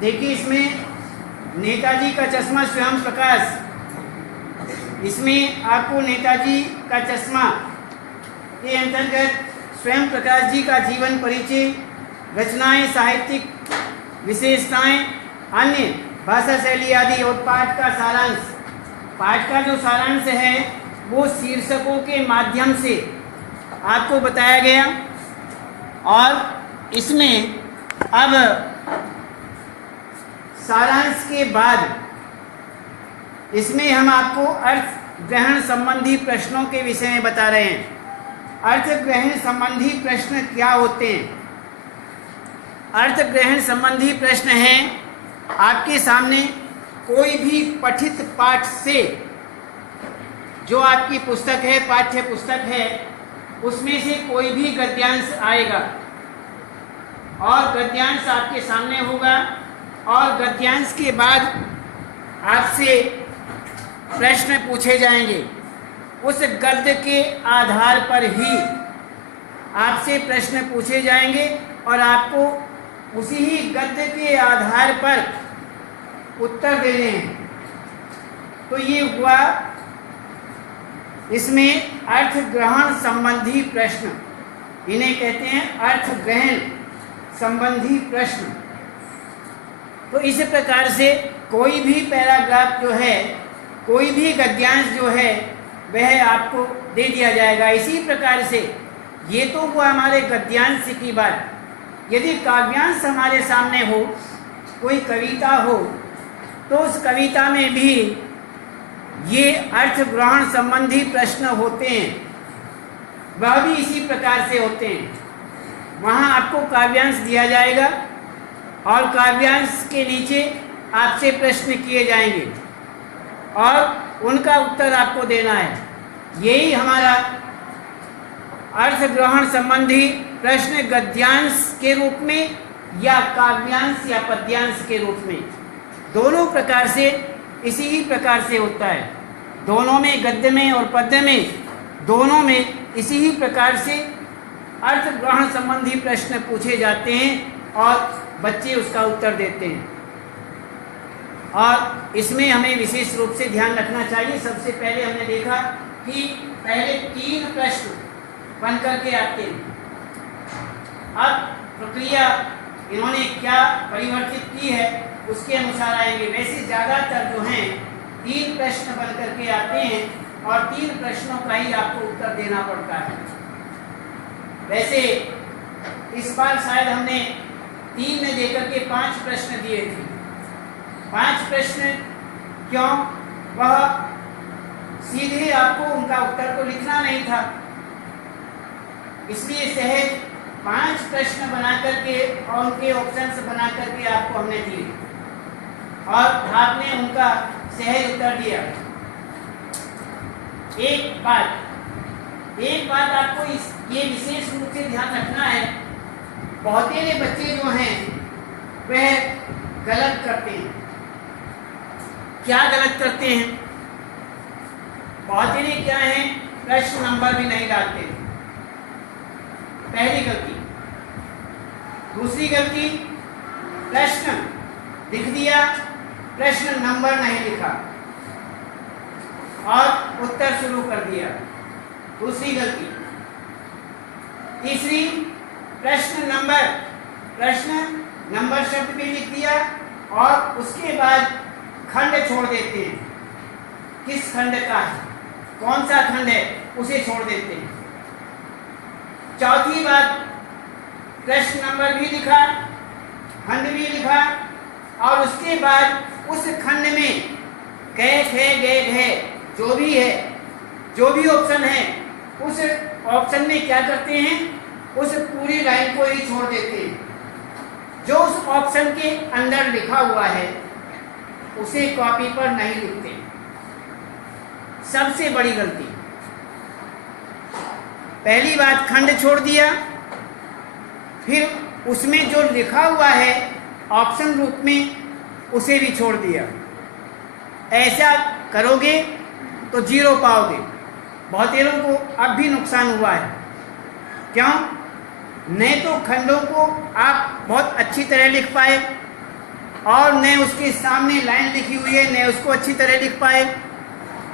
देखिए इसमें नेताजी का चश्मा स्वयं प्रकाश, इसमें आपको नेताजी का चश्मा के अंतर्गत स्वयं प्रकाश जी का जीवन परिचय, रचनाएं, साहित्यिक विशेषताएं, अन्य भाषा शैली आदि और पाठ का सारांश। पाठ का जो सारांश है वो शीर्षकों के माध्यम से आपको बताया गया। और इसमें अब सारांश के बाद इसमें हम आपको अर्थ ग्रहण संबंधी प्रश्नों के विषय में बता रहे हैं। अर्थ ग्रहण संबंधी प्रश्न क्या होते हैं? अर्थ ग्रहण संबंधी प्रश्न हैं आपके सामने कोई भी पठित पाठ से, जो आपकी पुस्तक है, पाठ्य पुस्तक है, उसमें से कोई भी गद्यांश आएगा और गद्यांश आपके सामने होगा और गद्यांश के बाद आपसे प्रश्न पूछे जाएंगे। उस गद्य के आधार पर ही आपसे प्रश्न पूछे जाएंगे और आपको उसी ही गद्य के आधार पर उत्तर देने हैं। तो ये हुआ इसमें अर्थ ग्रहण संबंधी प्रश्न, इन्हें कहते हैं अर्थ ग्रहण संबंधी प्रश्न। तो इस प्रकार से कोई भी पैराग्राफ जो है, कोई भी गद्यांश जो है वह आपको दे दिया जाएगा। इसी प्रकार से ये तो हुआ हमारे गद्यांश की बात। यदि काव्यांश हमारे सामने हो, कोई कविता हो, तो उस कविता में भी ये अर्थ ग्रहण संबंधी प्रश्न होते हैं, वह भी इसी प्रकार से होते हैं। वहाँ आपको काव्यांश दिया जाएगा और काव्यांश के नीचे आपसे प्रश्न किए जाएंगे और उनका उत्तर आपको देना है। यही हमारा अर्थ ग्रहण संबंधी प्रश्न गद्यांश के रूप में या काव्यांश या पद्यांश के रूप में, दोनों प्रकार से इसी ही प्रकार से होता है। दोनों में, गद्य में और पद्य में, दोनों में इसी ही प्रकार से अर्थ ग्रहण संबंधी प्रश्न पूछे जाते हैं और बच्चे उसका उत्तर देते हैं। और इसमें हमें विशेष रूप से ध्यान रखना चाहिए। सबसे पहले हमने देखा कि पहले 3 प्रश्न बन करके आते हैं। अब प्रक्रिया इन्होंने क्या परिवर्तित की है उसके अनुसार आएंगे। वैसे ज़्यादातर जो हैं 3 प्रश्न बन करके आते हैं और 3 प्रश्नों का ही आपको उत्तर देना पड़ता है। वैसे इस बार शायद हमने 3 में देकर के 5 प्रश्न दिए थे। 5 प्रश्न क्यों? वह सीधे आपको उनका उत्तर तो लिखना नहीं था, इसलिए सहज 5 प्रश्न बना करके और उनके ऑप्शंस बना करके आपको हमने दिए और आपने उनका सहज उत्तर दिया। एक बात आपको ये विशेष रूप से ध्यान रखना है, बहुतेरे बच्चे जो हैं वह गलत करते हैं। क्या गलत करते हैं? बहुतेरे क्या हैं, प्रश्न नंबर भी नहीं डालते। पहली गलती। दूसरी गलती, प्रश्न लिख दिया, प्रश्न नंबर नहीं लिखा और उत्तर शुरू कर दिया, दूसरी गलती। तीसरी, प्रश्न नंबर शब्द भी लिख दिया और उसके बाद खंड छोड़ देते हैं। किस खंड का है, कौन सा खंड है, उसे छोड़ देते हैं। चौथी बात, प्रश्न नंबर भी लिखा, खंड भी लिखा और उसके बाद उस खंड में कैफ है, गैग है, जो भी है, जो भी ऑप्शन है, उस ऑप्शन में क्या करते हैं, उस पूरी लाइन को ही छोड़ देते हैं। जो उस ऑप्शन के अंदर लिखा हुआ है उसे कॉपी पर नहीं लिखते। सबसे बड़ी गलती। पहली बात, खंड छोड़ दिया, फिर उसमें जो लिखा हुआ है ऑप्शन रूप में उसे भी छोड़ दिया। ऐसा करोगे तो 0 पाओगे। बहुतेरों को अब भी नुकसान हुआ है। क्यों? न तो खंडों को आप बहुत अच्छी तरह लिख पाए और न उसके सामने लाइन लिखी हुई है न उसको अच्छी तरह लिख पाए,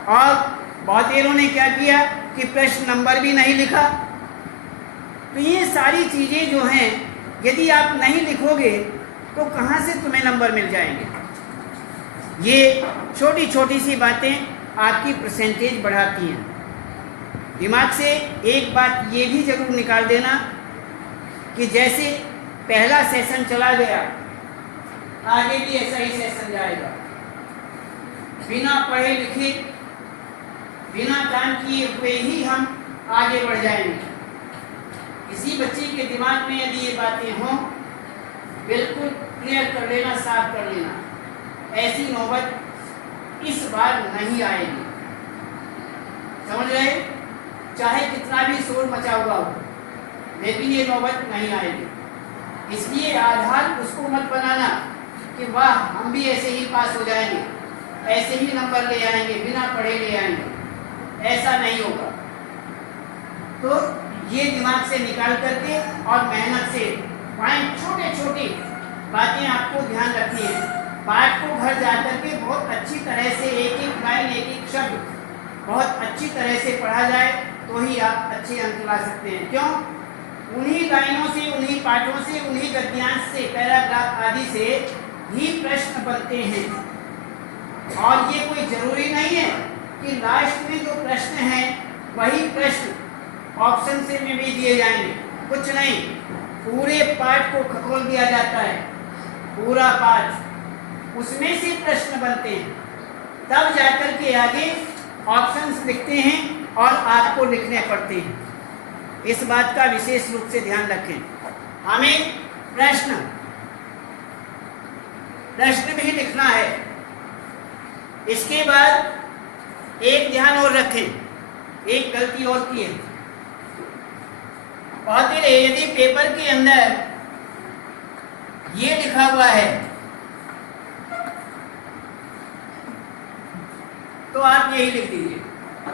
और बहुत देरों ने क्या किया कि प्रश्न नंबर भी नहीं लिखा। तो ये सारी चीज़ें जो हैं यदि आप नहीं लिखोगे तो कहाँ से तुम्हें नंबर मिल जाएंगे। ये छोटी छोटी सी बातें आपकी परसेंटेज बढ़ाती हैं। दिमाग से एक बात ये भी जरूर निकाल देना कि जैसे पहला सेशन चला गया, आगे भी ऐसा ही सेशन जाएगा। बिना पढ़े लिखे, बिना काम किए हुए ही हम आगे बढ़ जाएंगे। किसी बच्चे के दिमाग में यदि ये बातें हों, बिल्कुल क्लियर कर लेना, साफ कर लेना, ऐसी नौबत इस बार नहीं आएगी। समझ रहे? चाहे कितना भी शोर मचा हुआ हो, लेकिन ये नौबत नहीं आएगी। इसलिए आधार उसको मत बनाना कि वाह हम भी ऐसे ही पास हो जाएंगे, ऐसे ही नंबर ले आएंगे, बिना पढ़े ले आएंगे। ऐसा नहीं होगा। तो ये दिमाग से निकाल करके और मेहनत से पॉइंट छोटे छोटे बातें आपको ध्यान रखनी है। पाठ को घर जाकर के बहुत अच्छी तरह से एक एक लाइन, एक एक शब्द बहुत अच्छी तरह से पढ़ा जाए तो ही आप अच्छे अंक ला सकते हैं। क्यों? उन्हीं लाइनों से, उन्हीं पाठों से, उन्हीं गद्यांश से, पैराग्राफ आदि से ही प्रश्न बनते हैं। और ये कोई जरूरी नहीं है कि लास्ट में जो प्रश्न है वही प्रश्न ऑप्शन से में भी दिए जाएंगे। कुछ नहीं, पूरे पाठ को खगोल दिया जाता है, पूरा पाठ, उसमें से प्रश्न बनते हैं। तब जाकर के आगे ऑप्शंस लिखते हैं और आपको लिखने पड़ते हैं। इस बात का विशेष रूप से ध्यान रखें। हमें प्रश्न भी लिखना है। इसके बाद एक ध्यान और रखें, एक गलती और की है। बहुत ही यदि पेपर के अंदर ये लिखा हुआ है तो आप यही लिख दीजिए,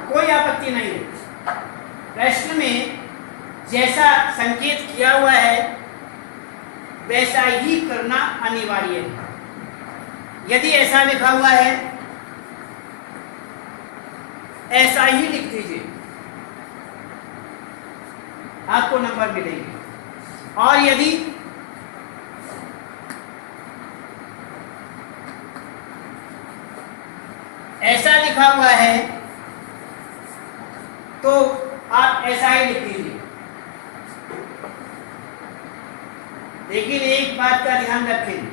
कोई आपत्ति नहीं है। प्रश्न में जैसा संकेत किया हुआ है वैसा ही करना अनिवार्य है। यदि ऐसा लिखा हुआ है ऐसा ही लिख दीजिए, आपको नंबर मिलेंगे। और यदि ऐसा लिखा हुआ है तो आप ऐसा ही लिख दीजिए। लेकिन एक बात का ध्यान रखें,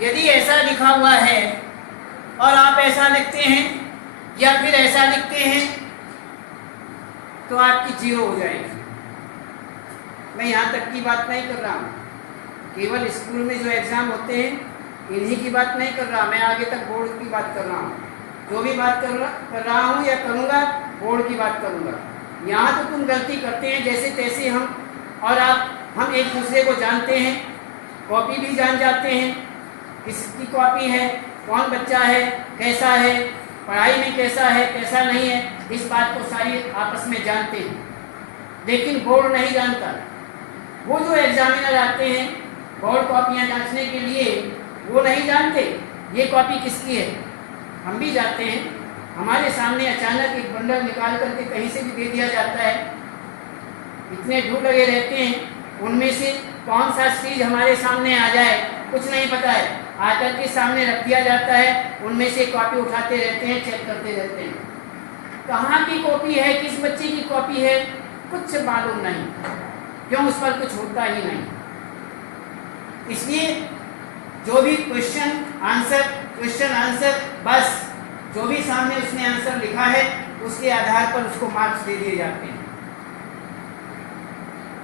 यदि ऐसा लिखा हुआ है और आप ऐसा लिखते हैं या फिर ऐसा लिखते हैं तो आपकी जीरो हो जाएगी। मैं यहाँ तक की बात नहीं कर रहा हूँ, केवल स्कूल में जो एग्ज़ाम होते हैं इन्हीं की बात नहीं कर रहा, मैं आगे तक बोर्ड की बात कर रहा हूँ। जो भी बात कर रहा हूँ या करूँगा बोर्ड की बात करूँगा। यहाँ तो तुम गलती करते हैं जैसे तैसे, हम एक दूसरे को जानते हैं, कॉपी भी जान जाते हैं, किसकी कॉपी है, कौन बच्चा है, कैसा है, पढ़ाई में कैसा है, कैसा नहीं है, इस बात को सारी आपस में जानते हैं। लेकिन बोर्ड नहीं जानता। वो जो एग्जामिनर आते हैं बोर्ड कॉपियाँ जांचने के लिए, वो नहीं जानते ये कॉपी किसकी है। हम भी जाते हैं, हमारे सामने अचानक एक बंडल निकाल करके कहीं से भी दे दिया जाता है। इतने ढूंढ लगे रहते हैं, उनमें से कौन सा चीज़ हमारे सामने आ जाए कुछ नहीं पता है, आकर के सामने रख दिया जाता है। उनमें से कॉपी उठाते रहते हैं, चेक करते रहते हैं, कहाँ की कॉपी है, किस बच्चे की कॉपी है, कुछ मालूम नहीं। क्यों? उस पर कुछ होता ही नहीं। इसलिए जो भी क्वेश्चन आंसर बस जो भी सामने उसने आंसर लिखा है उसके आधार पर उसको मार्क्स दे दिए जाते हैं।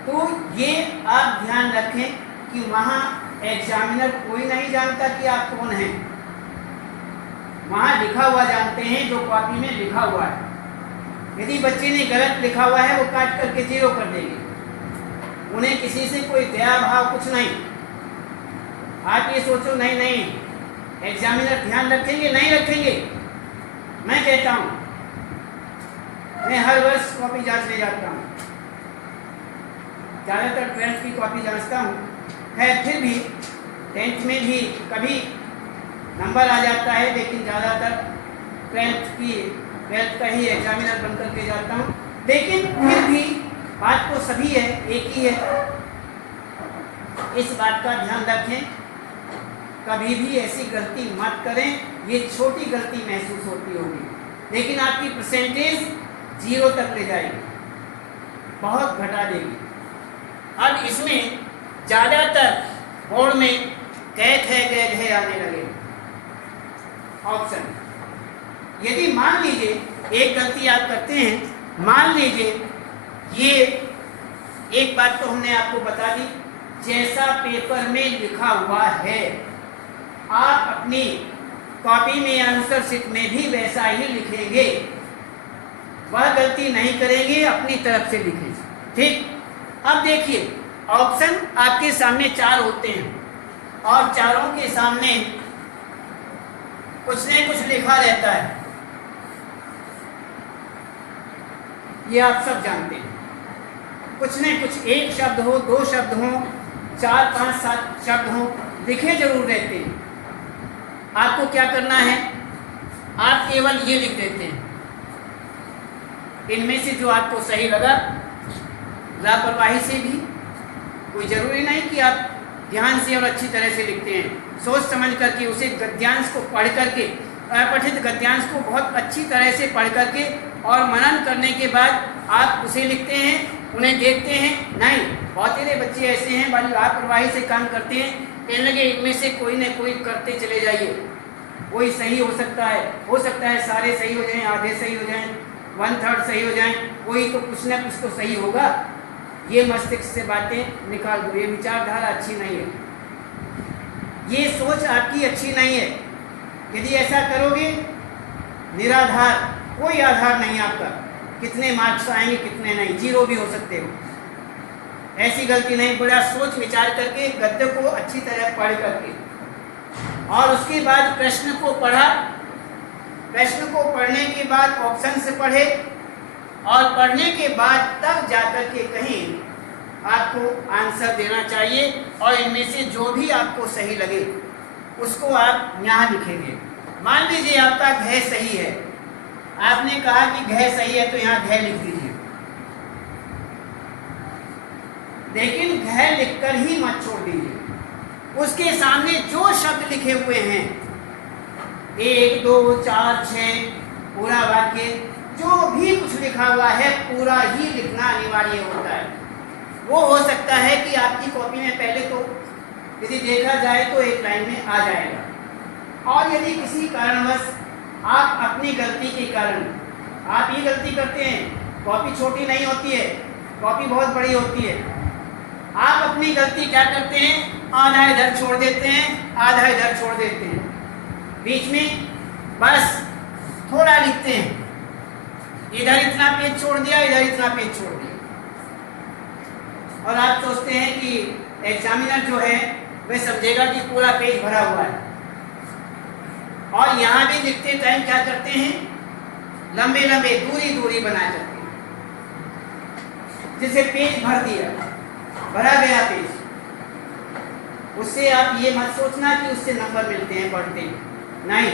तो ये आप ध्यान रखें कि वहाँ एग्जामिनर कोई नहीं जानता कि आप कौन हैं। वहाँ लिखा हुआ जानते हैं, जो कॉपी में लिखा हुआ है। यदि बच्चे ने गलत लिखा हुआ है वो काट करके जीरो कर देंगे। उन्हें किसी से कोई दया भाव कुछ नहीं। आप ये सोचो नहीं एग्जामिनर ध्यान रखेंगे, नहीं रखेंगे। मैं कहता हूँ, मैं हर वर्ष कॉपी जांचने जाता हूँ, ज़्यादातर 12th की कॉपी जांचता हूँ, है फिर भी 10th में भी कभी नंबर आ जाता है, लेकिन ज़्यादातर 12th का ही एग्जामिनर बन करके जाता हूँ। लेकिन फिर भी बात तो सभी है, एक ही है। इस बात का ध्यान रखें, कभी भी ऐसी गलती मत करें। ये छोटी गलती महसूस होती होगी, लेकिन आपकी परसेंटेज 0 तक ले जाएगी, बहुत घटा देगी। अब इसमें ज़्यादातर बोर्ड में कैट है गैर है आने लगे ऑप्शन। यदि मान लीजिए एक गलती आप करते हैं, मान लीजिए ये एक बात तो हमने आपको बता दी, जैसा पेपर में लिखा हुआ है आप अपनी कॉपी में आंसर शीट में भी वैसा ही लिखेंगे, वह गलती नहीं करेंगे, अपनी तरफ से लिखेंगे। ठीक, अब देखिए ऑप्शन आपके सामने 4 होते हैं और चारों के सामने कुछ न कुछ लिखा रहता है, ये आप सब जानते हैं। कुछ न कुछ, एक शब्द हो, 2 शब्द हो, 4, 5, 7 शब्द हो, लिखे जरूर रहते हैं। आपको क्या करना है, आप केवल ये लिख देते हैं, इनमें से जो आपको सही लगा। लापरवाही से भी कोई ज़रूरी नहीं कि आप ध्यान से और अच्छी तरह से लिखते हैं, सोच समझ करके उसे गद्यांश को पढ़ करके, अपठित गद्यांश को बहुत अच्छी तरह से पढ़ करके और मनन करने के बाद आप उसे लिखते हैं, उन्हें देखते हैं। नहीं, बहुत सारे बच्चे ऐसे हैं बड़ी लापरवाही से काम करते हैं, कहने लगे इनमें से कोई न कोई करते चले जाइए, कोई सही हो सकता है सारे सही हो जाएं, आधे सही हो जाएं, 1/3 सही हो जाएं, कोई तो कुछ न कुछ तो सही होगा। ये मस्तिष्क से बातें निकाल दो, ये विचारधारा अच्छी नहीं है, ये सोच आपकी अच्छी नहीं है। यदि ऐसा करोगे निराधार, कोई आधार नहीं आपका, कितने मार्क्स आएंगे कितने नहीं, 0 भी हो सकते हो। ऐसी गलती नहीं, बड़ा सोच विचार करके गद्य को अच्छी तरह पढ़ करके और उसके बाद प्रश्न को पढ़ा, प्रश्न को पढ़ने के बाद ऑप्शन से पढ़े और पढ़ने के बाद तब जाकर के कहीं आपको आंसर देना चाहिए और इनमें से जो भी आपको सही लगे उसको आप यहाँ लिखेंगे। मान लीजिए आपका घ सही है, आपने कहा कि घ सही है तो यहाँ घ लिख दीजिए, लेकिन घ लिखकर ही मत छोड़ दीजिए। उसके सामने जो शब्द लिखे हुए हैं 1, 2, 4, 6 पूरा वाक्य, जो भी कुछ लिखा हुआ है पूरा ही लिखना अनिवार्य होता है। वो हो सकता है कि आपकी कॉपी में पहले तो यदि देखा जाए तो एक लाइन में आ जाएगा, और यदि किसी कारणवश आप अपनी गलती के कारण आप ये गलती करते हैं, कॉपी छोटी नहीं होती है, कॉपी बहुत बड़ी होती है, आप अपनी गलती क्या करते हैं, आधा इधर छोड़ देते हैं, आधा इधर छोड़ देते हैं, बीच में बस थोड़ा लिखते हैं, इधर इतना पेज छोड़ दिया, इधर इतना पेज छोड़ दिया, और आप सोचते हैं कि एग्जामिनर जो है वह समझेगा कि पूरा पेज भरा हुआ है। और यहाँ भी लिखते टाइम क्या करते हैं, लंबे लंबे दूरी बना करते हैं, जिसे पेज भर दिया, भरा गया पेज। उससे आप ये मत सोचना कि उससे नंबर मिलते हैं, बढ़ते नहीं,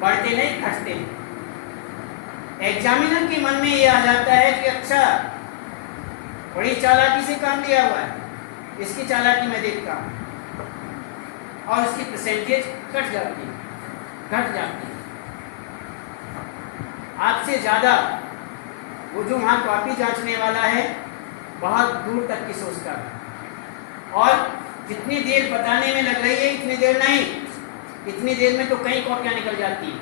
बढ़ते नहीं, घटते हैं। एग्जामिनर के मन में ये आ जाता है कि अच्छा बड़ी चालाकी से काम लिया हुआ है, इसकी चालाकी मैं देखता हूँ, और उसकी परसेंटेज घट जाती है। आपसे ज़्यादा वो जो वहाँ कॉपी जांचने वाला है बहुत दूर तक की सोचता है, और जितनी देर बताने में लग रही है इतनी देर नहीं, इतनी देर में तो कई कॉपियाँ निकल जाती हैं,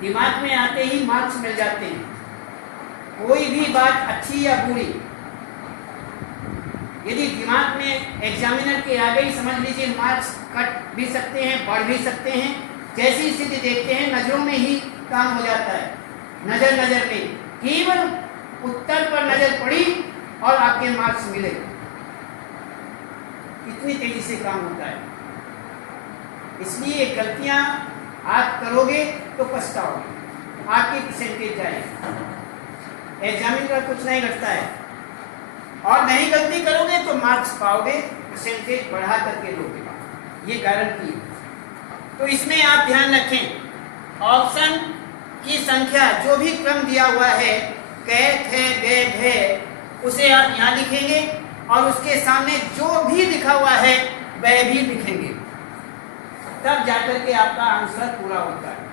दिमाग में आते ही मार्क्स मिल जाते हैं। कोई भी बात अच्छी या बुरी यदि दिमाग में एग्जामिनर के आ गई, समझ लीजिए मार्क्स कट भी सकते हैं, बढ़ भी सकते हैं। जैसी स्थिति देखते हैं नजरों में ही काम हो जाता है, नजर में केवल उत्तर पर नजर पड़ी और आपके मार्क्स मिले, इतनी तेजी से काम होता है। इसलिए गलतियां आप करोगे तो पछताओगे, आपकी परसेंटेज जाएगी। एग्जामिनर कुछ नहीं रखता है, और नहीं नहीं गलती करोगे तो मार्क्स पाओगे, परसेंटेज बढ़ा करके लोगे, ये गारंटी है। तो इसमें आप ध्यान रखें, ऑप्शन की संख्या जो भी क्रम दिया हुआ है कै खे गे घे, उसे आप यहाँ लिखेंगे और उसके सामने जो भी लिखा हुआ है वह भी लिखेंगे, तब जाकर के आपका आंसर पूरा होता है।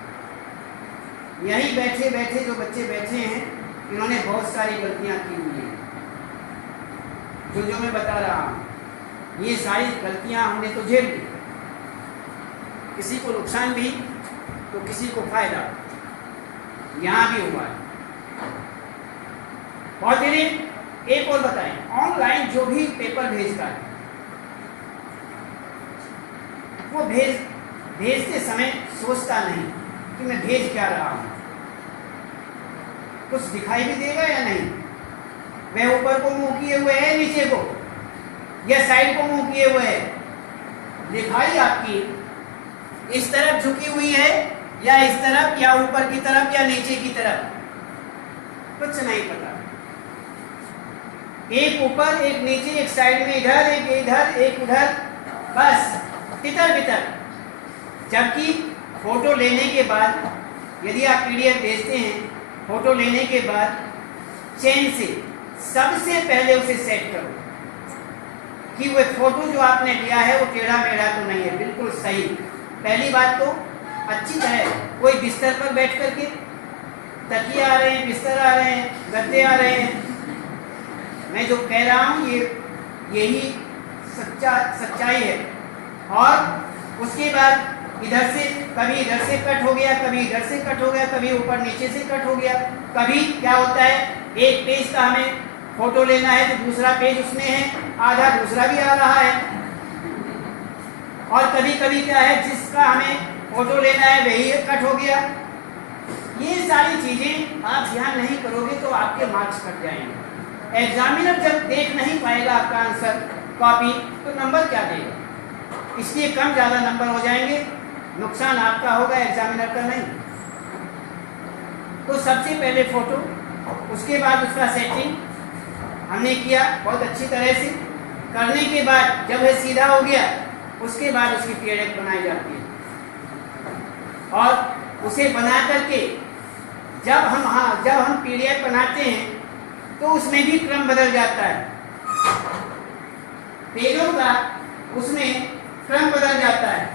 यहीं बैठे बैठे जो बच्चे बैठे हैं इन्होंने बहुत सारी गलतियां की हुई हैं, जो मैं बता रहा हूँ, ये सारी गलतियां हमने तो झेल ली, किसी को नुकसान भी तो किसी को फायदा, यहाँ भी हुआ है। बहुत देरी एक और बताएं, ऑनलाइन जो भी पेपर भेजता है वो भेजते समय सोचता नहीं कि मैं भेज क्या रहा हूँ, कुछ दिखाई भी देगा या नहीं, वह ऊपर को मुंह किए हुए है, नीचे को या साइड को मुंह किए हुए है, लिखाई आपकी इस तरफ झुकी हुई है या इस तरफ या ऊपर की तरफ या नीचे की तरफ, कुछ नहीं पता, एक ऊपर एक नीचे, एक साइड में इधर एक इधर एक उधर, बस तितर बितर। जबकि फोटो लेने के बाद यदि आप पीडीएफ भेजते हैं, फोटो लेने के बाद चैन से सबसे पहले उसे सेट करो कि वह फोटो जो आपने लिया है वो टेढ़ा मेढ़ा तो नहीं है, बिल्कुल सही। पहली बात तो अच्छी तरह, कोई बिस्तर पर बैठ करके, तकिए आ रहे हैं, बिस्तर आ रहे हैं, गद्दे आ रहे हैं, मैं जो कह रहा हूँ यही सच्चाई है। और उसके बाद इधर से कभी इधर से कट हो गया, कभी इधर से कट हो गया, कभी ऊपर नीचे से कट हो गया, कभी क्या होता है एक पेज का हमें फोटो लेना है तो दूसरा पेज उसमें है, आधा दूसरा भी आ रहा है, और कभी कभी क्या है जिसका हमें फोटो लेना है वही कट हो गया। ये सारी चीजें आप ध्यान नहीं करोगे तो आपके मार्क्स कट जाएंगे। एग्जामिनर जब देख नहीं पाएगा आपका आंसर कॉपी तो नंबर क्या देगा, इसलिए कम ज़्यादा नंबर हो जाएंगे, नुकसान आपका होगा, एग्जामिनर का नहीं। तो सबसे पहले फोटो, उसके बाद उसका सेटिंग हमने किया बहुत अच्छी तरह से, करने के बाद जब वह सीधा हो गया उसके बाद उसकी पीडीएफ बनाई जाती है, और उसे बना करके जब हम पीडीएफ बनाते हैं तो उसमें भी क्रम बदल जाता है, पेजों का उसमें क्रम बदल जाता है।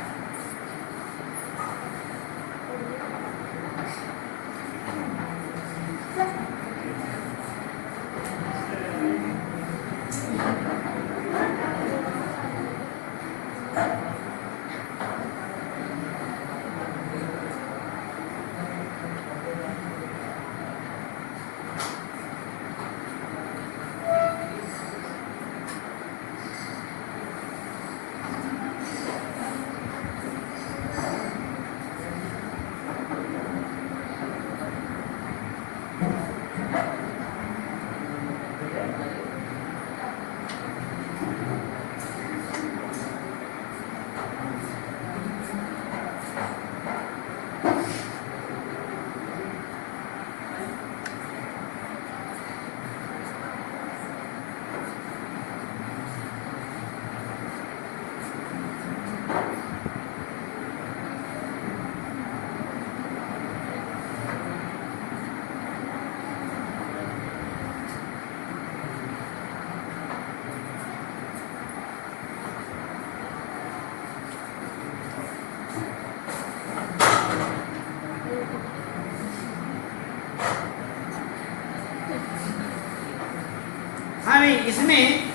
हमें इसमें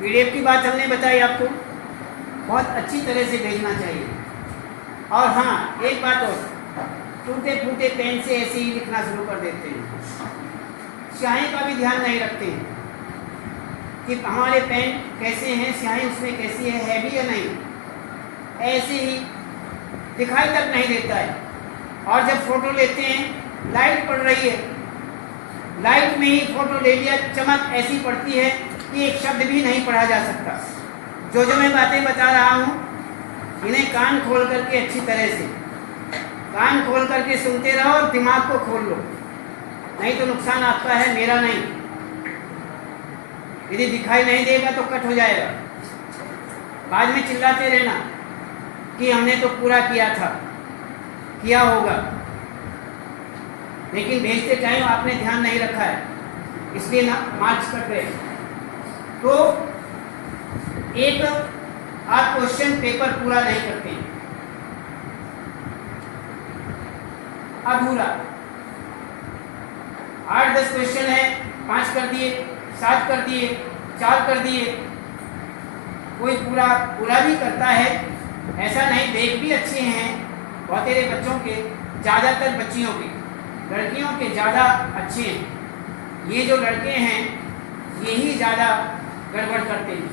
पीडीएफ की बात हमने बताई आपको, बहुत अच्छी तरह से भेजना चाहिए। और हाँ एक बात और, टूटे फूटे पेन से ऐसे ही लिखना शुरू कर देते हैं, स्याही का भी ध्यान नहीं रखते हैं कि हमारे पेन कैसे हैं, स्याही उसमें कैसी है, हैवी या नहीं, ऐसे ही दिखाई तक नहीं देता है। और जब फोटो लेते हैं लाइट पड़ रही है, लाइट में ही फोटो ले लिया, चमक ऐसी पड़ती है कि एक शब्द भी नहीं पढ़ा जा सकता। जो मैं बातें बता रहा हूँ इन्हें कान खोल करके अच्छी तरह से कान खोल करके सुनते रहो और दिमाग को खोल लो, नहीं तो नुकसान आपका है, मेरा नहीं। यदि दिखाई नहीं देगा तो कट हो जाएगा। बाद में चिल्लाते रहना कि हमने तो पूरा किया था, किया होगा, लेकिन भेजते टाइम आपने ध्यान नहीं रखा है, इसलिए ना मार्क्स कट गए। तो एक आप क्वेश्चन पेपर पूरा नहीं करते, अधूरा। 8-10 क्वेश्चन है, 5 कर दिए, 7 कर दिए, 4 कर दिए। कोई पूरा भी करता है, ऐसा नहीं। देख भी अच्छे हैं बहुत तेरे बच्चों के, ज़्यादातर बच्चियों के, लड़कियों के ज़्यादा अच्छे हैं। ये जो लड़के हैं यही ज़्यादा गड़बड़ करते हैं।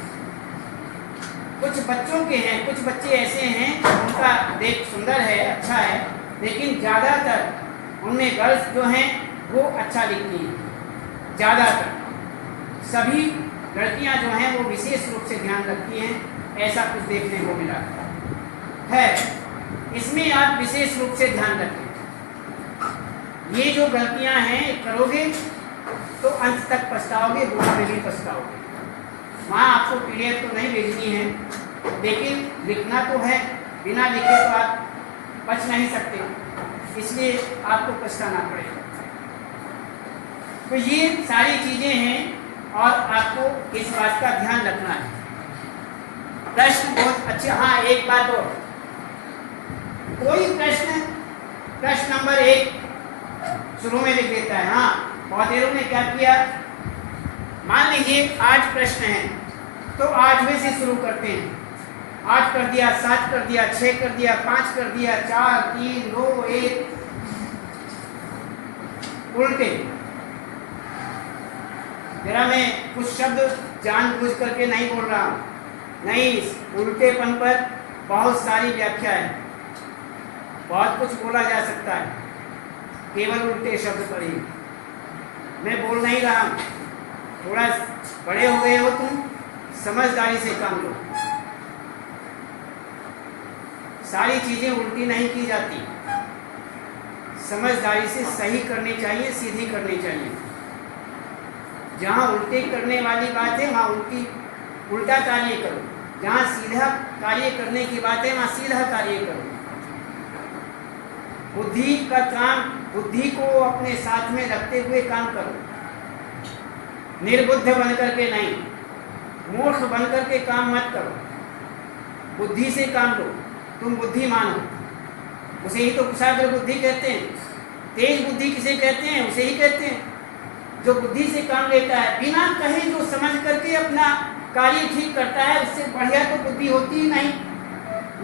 कुछ बच्चों के हैं, कुछ बच्चे ऐसे हैं उनका देख सुंदर है, अच्छा है, लेकिन ज़्यादातर उनमें गर्ल्स जो हैं वो अच्छा लिखती हैं। ज़्यादातर सभी लड़कियां जो हैं वो विशेष रूप से ध्यान रखती हैं, ऐसा कुछ देखने को मिला है। इसमें आप विशेष रूप से ध्यान रखें। ये जो गलतियां हैं करोगे तो अंत तक पछताओगे, बोर्ड में भी पछताओगे। वहाँ आपको पीडीएफ तो नहीं भेजनी है, लेकिन लिखना तो है, बिना लिखे तो आप बच नहीं सकते, इसलिए आपको पछताना पड़ेगा। तो ये सारी चीज़ें हैं और आपको इस बात का ध्यान रखना है। प्रश्न बहुत अच्छे। हाँ, एक बात और, कोई प्रश्न नंबर 1 शुरू में लिख देता है। हाँ, बहुत देरों ने क्या किया, मान लीजिए 8 प्रश्न हैं तो 8वें से शुरू करते हैं। 8 कर दिया, 7 कर दिया, 6 कर दिया, 5 कर दिया, 4, 3, 2, 1, उल्टे। जरा मैं कुछ शब्द जानबूझ करके नहीं बोल रहा हूँ, नहीं, उल्टेपन पर बहुत सारी व्याख्या है, बहुत कुछ बोला जा सकता है केवल उल्टे शब्द पर ही। मैं बोल नहीं रहा हूँ, थोड़ा बड़े हो गए हो तुम, समझदारी से काम लो। सारी चीजें उल्टी नहीं की जाती, समझदारी से सही करनी चाहिए, सीधी करनी चाहिए। जहाँ उल्टे करने वाली बात है वहाँ उल्टा कार्य करो, जहाँ सीधा कार्य करने की बात है वहाँ सीधा कार्य करो। बुद्धि का काम, बुद्धि को अपने साथ में रखते हुए काम करो, निर्बुद्ध बन करके नहीं, मूर्ख बन करके काम मत करो। बुद्धि से काम लो, तुम बुद्धिमान हो, उसे ही तो कुशाग्र बुद्धि कहते हैं। तेज बुद्धि किसे कहते हैं, उसे ही कहते हैं जो बुद्धि से काम लेता है, बिना कहे जो समझ करके अपना कार्य ठीक करता है, उससे बढ़िया तो बुद्धि होती ही नहीं।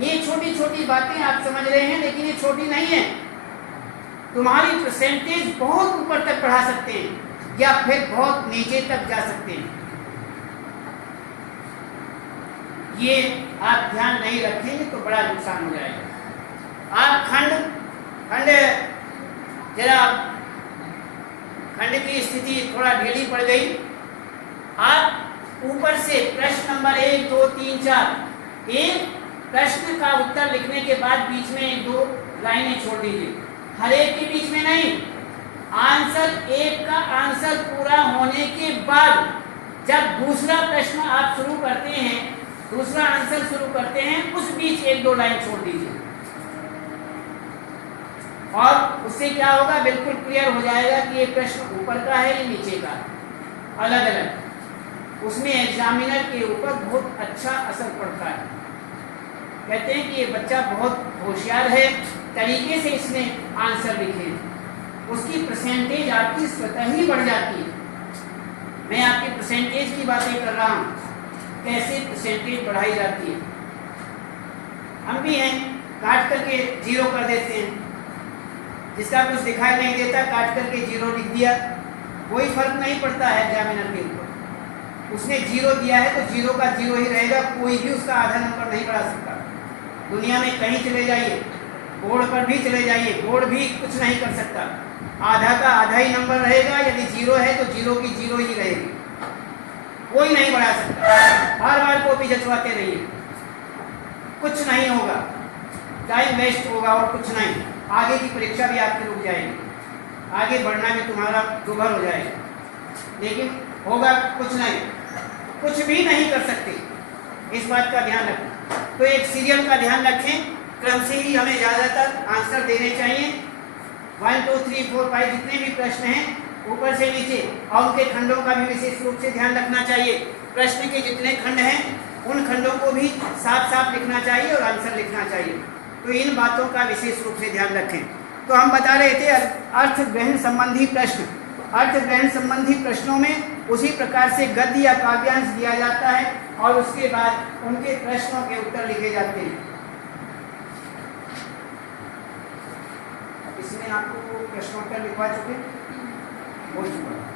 ये छोटी छोटी बातें आप समझ रहे हैं, लेकिन ये छोटी नहीं है, तुम्हारी परसेंटेज बहुत ऊपर तक बढ़ा सकते हैं या फिर बहुत नीचे तक जा सकते हैं। ये आप ध्यान नहीं रखेंगे तो बड़ा नुकसान हो जाएगा। आप खंड की स्थिति थोड़ा ढीली पड़ गई, आप ऊपर से प्रश्न नंबर 1, 2, 3, 4, एक प्रश्न का उत्तर लिखने के बाद बीच में 1-2 लाइनें छोड़ दीजिए, हर एक के बीच में नहीं। आंसर 1 का आंसर पूरा होने के बाद जब दूसरा प्रश्न आप शुरू करते हैं, दूसरा आंसर शुरू करते हैं, उस बीच 1-2 लाइन छोड़ दीजिए, और उससे क्या होगा, बिल्कुल क्लियर हो जाएगा कि ये प्रश्न ऊपर का है या नीचे का, अलग अलग। उसमें एग्जामिनर के ऊपर बहुत अच्छा असर पड़ता है। कहते हैं कि ये बच्चा बहुत होशियार है, तरीके से इसने आंसर लिखे, उसकी परसेंटेज आपकी स्वतः ही बढ़ जाती है। मैं आपकी परसेंटेज की बातें कर रहा हूँ, कैसे परसेंटेज बढ़ाई जाती है। हम भी हैं, काट करके 0 कर देते हैं, जिसका कुछ दिखाई नहीं देता काट करके 0 लिख दिया, कोई फर्क नहीं पड़ता है एग्जामिनर के ऊपर। उसने 0 दिया है तो 0 का 0 ही रहेगा, कोई भी उसका आधा नंबर नहीं बढ़ा सकता। दुनिया में कहीं चले जाइए, बोर्ड पर भी चले जाइए, बोर्ड भी कुछ नहीं कर सकता, आधा का आधा ही नंबर रहेगा। यदि 0 है तो 0 की 0 ही रहेगी, कोई नहीं बढ़ा सकता। बार बार कॉपी जचवाते रहिए, कुछ नहीं होगा, टाइम वेस्ट होगा और कुछ नहीं, आगे की परीक्षा भी आपकी रुक जाएगी। आगे बढ़ना में तुम्हारा दुभर हो जाएगा, लेकिन होगा कुछ नहीं, कुछ भी नहीं कर सकते। इस बात का ध्यान रखें। तो एक सीरियल का ध्यान रखें, क्रम से ही हमें ज़्यादातर आंसर देने चाहिए। 1 2 3 4 5 जितने भी प्रश्न हैं ऊपर से नीचे, और उनके खंडों का भी विशेष रूप से ध्यान रखना चाहिए। प्रश्न के जितने खंड हैं उन खंडों को भी साफ साफ लिखना चाहिए और आंसर लिखना चाहिए। तो इन बातों का विशेष रूप से ध्यान रखें। तो हम बता रहे थे अर्थ ग्रहण संबंधी प्रश्न। अर्थ ग्रहण संबंधी प्रश्नों में उसी प्रकार से गद्य या काव्यांश दिया जाता है और उसके बाद उनके प्रश्नों के उत्तर लिखे जाते हैं। इसमें आपको प्रश्नोत्तर लिखवा चुके हो चुका।